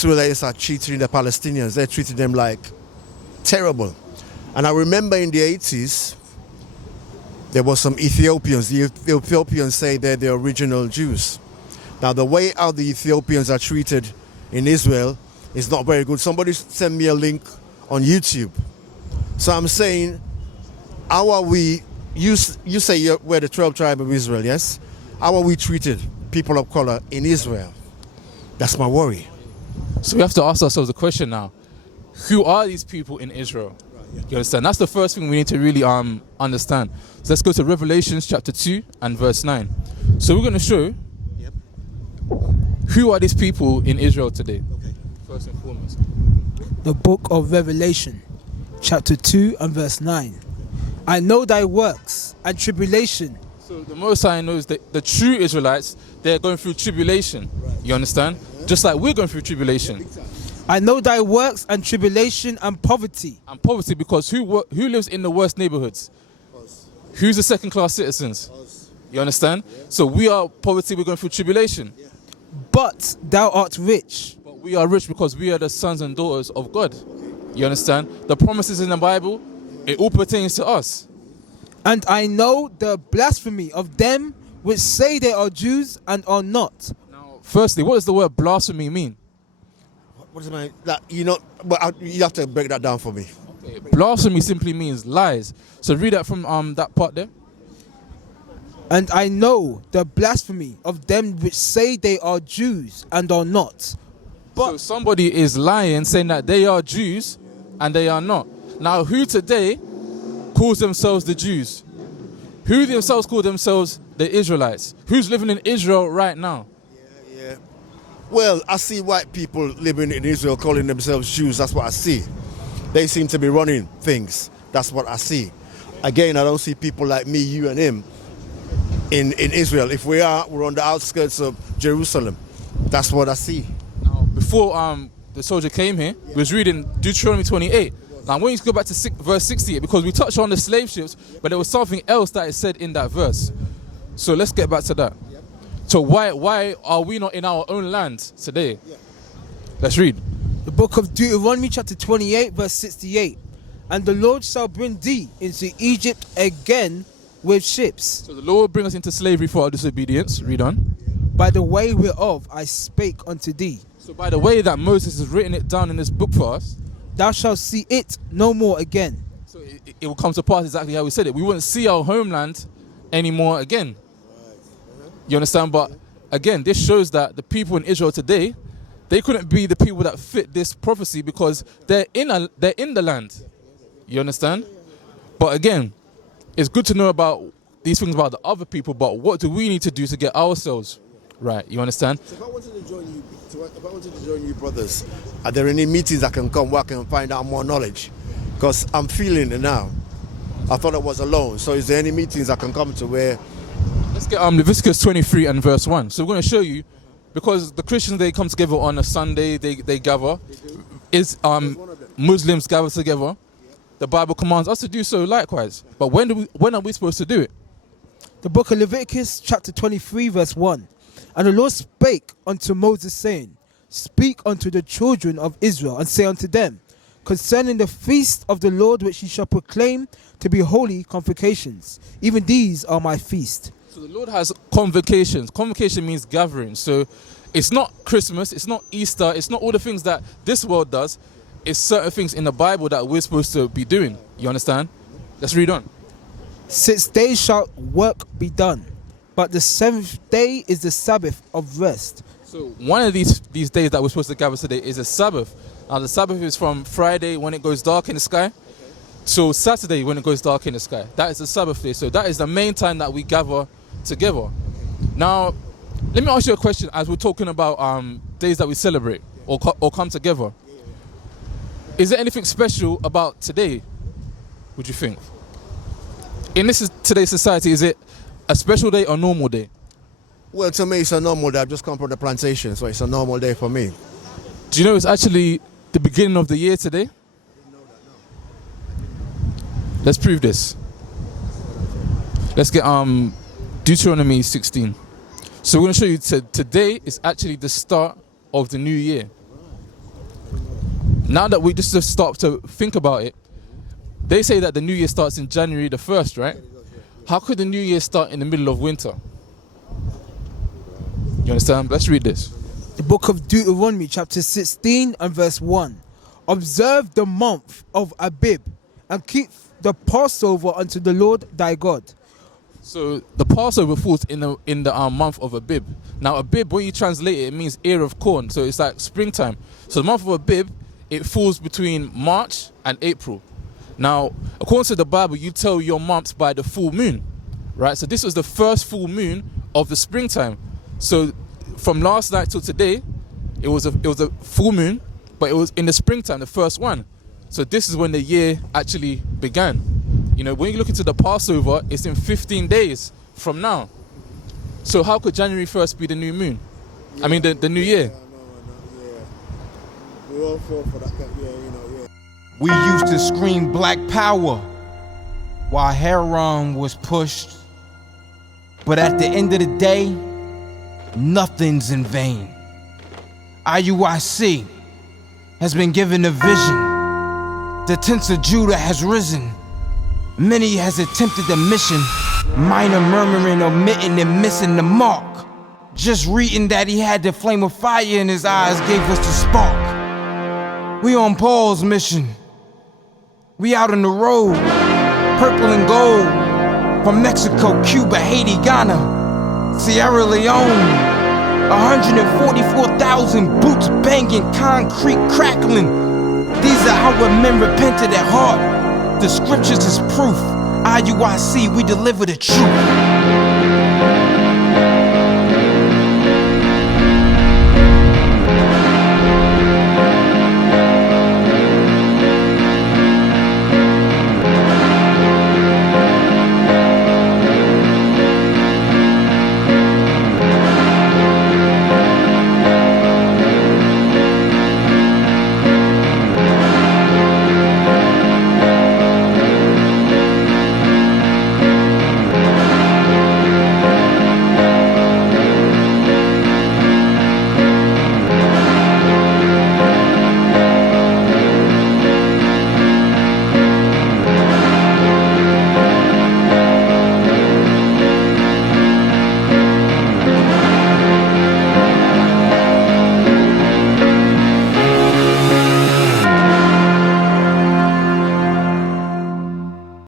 Israelites are treating the Palestinians. They're treating them like terrible. And I remember in the 80s, there was some Ethiopians. The Ethiopians say they're the original Jews. Now, the way how the Ethiopians are treated in Israel is not very good. Somebody sent me a link on YouTube. So I'm saying, how are we, you say we're the 12th tribe of Israel, yes? How are we treated, people of color, in Israel? That's my worry. So we have to ask ourselves a question now. Who are these people in Israel? You understand? That's the first thing we need to really understand. So let's go to Revelation chapter 2 and verse 9. So we're going to show who are these people in Israel today. Okay. First and foremost. The book of Revelation chapter 2 and verse 9. I know thy works and tribulation. So the Most High knows that the true Israelites, they're going through tribulation. You understand? Just like we're going through tribulation. I know thy works and tribulation and poverty. And poverty, because who lives in the worst neighborhoods? Us. Who's the second-class citizens? Us. You understand? Yeah. So we are poverty, we're going through tribulation. Yeah. But thou art rich. But we are rich because we are the sons and daughters of God. You understand? The promises in the Bible, it all pertains to us. And I know the blasphemy of them which say they are Jews and are not. Now, firstly, what does the word blasphemy mean? What is my, that, you have to break that down for me. Okay. Blasphemy simply means lies. So read that from that part there. And I know the blasphemy of them which say they are Jews and are not. So somebody is lying, saying that they are Jews and they are not. Now, who today calls themselves the Jews? Who themselves call themselves the Israelites? Who's living in Israel right now? Yeah. Well, I see white people living in Israel calling themselves Jews. That's what I see. They seem to be running things. That's what I see. Again, I don't see people like me, you, and him in Israel. If we are, we're on the outskirts of Jerusalem. That's what I see. Now, before the soldier came here, we was reading Deuteronomy 28. Now, I want you to go back to verse 68 because we touched on the slave ships, but there was something else that is said in that verse. So let's get back to that. So why are we not in our own land today? Let's read. The book of Deuteronomy chapter 28 verse 68. And the Lord shall bring thee into Egypt again with ships. So the Lord will bring us into slavery for our disobedience. Read on. By the way whereof I spake unto thee. So by the way that Moses has written it down in this book for us, thou shalt see it no more again. So it will come to pass exactly how we said it. We won't see our homeland anymore again. You understand? But again, this shows that the people in Israel today, they couldn't be the people that fit this prophecy because they're in the land. You understand? But again, it's good to know about these things about the other people, but what do we need to do to get ourselves right? You understand? So if I wanted to join you, brothers, are there any meetings I can come where I can find out more knowledge? Because I'm feeling it now. I thought I was alone. So is there any meetings I can come to where... Let's get Leviticus 23 and verse 1. So we're going to show you, because the Christians, they come together on a Sunday, they gather. Muslims gather together. The Bible commands us to do so likewise. But when are we supposed to do it? The book of Leviticus chapter 23 verse 1. And the Lord spake unto Moses, saying, Speak unto the children of Israel, and say unto them, concerning the feast of the Lord which ye shall proclaim to be holy convocations. Even these are my feast. So the Lord has convocations. Convocation means gathering. So it's not Christmas, it's not Easter, it's not all the things that this world does. It's certain things in the Bible that we're supposed to be doing. You understand? Let's read on. 6 days shall work be done, but the 7th day is the Sabbath of rest. So one of these days that we're supposed to gather today is a Sabbath. Now the Sabbath is from Friday when it goes dark in the sky to Saturday when it goes dark in the sky. That is the Sabbath day. So that is the main time that we gather together. Now, let me ask you a question as we're talking about days that we celebrate or come together. Is there anything special about today, would you think? In today's society, is it a special day or normal day? Well, to me, it's a normal day. I've just come from the plantation, so it's a normal day for me. Do you know it's actually the beginning of the year today? I didn't know that, no. Let's prove this. Let's get Deuteronomy 16. So we're going to show you today is actually the start of the new year. Now that we just stop to think about it, they say that the new year starts in January the 1st, right? How could the new year start in the middle of winter? You understand? Let's read this. The book of Deuteronomy, chapter 16 and verse 1. Observe the month of Abib and keep the Passover unto the Lord thy God. So the Passover falls in the month of Abib. Now Abib, when you translate it, it means ear of corn. So it's like springtime. So the month of Abib, it falls between March and April. Now, according to the Bible, you tell your months by the full moon, right? So this was the first full moon of the springtime. So from last night till today, it was a full moon, but it was in the springtime, the first one. So this is when the year actually began. You know, when you look into the Passover, it's in 15 days from now. So how could January 1st be the new moon? Yeah. I mean, the new year. We all fall for that. We used to scream black power while Heron was pushed. But at the end of the day, nothing's in vain. IUIC has been given a vision. The tents of Judah has risen. Many has attempted the mission. Minor murmuring, omitting, and missing the mark. Just reading that he had the flame of fire in his eyes gave us the spark. We on Paul's mission. We out on the road, purple and gold. From Mexico, Cuba, Haiti, Ghana, Sierra Leone. 144,000 boots banging, concrete crackling. These are our men repented at heart. The scriptures is proof. IUIC, we deliver the truth.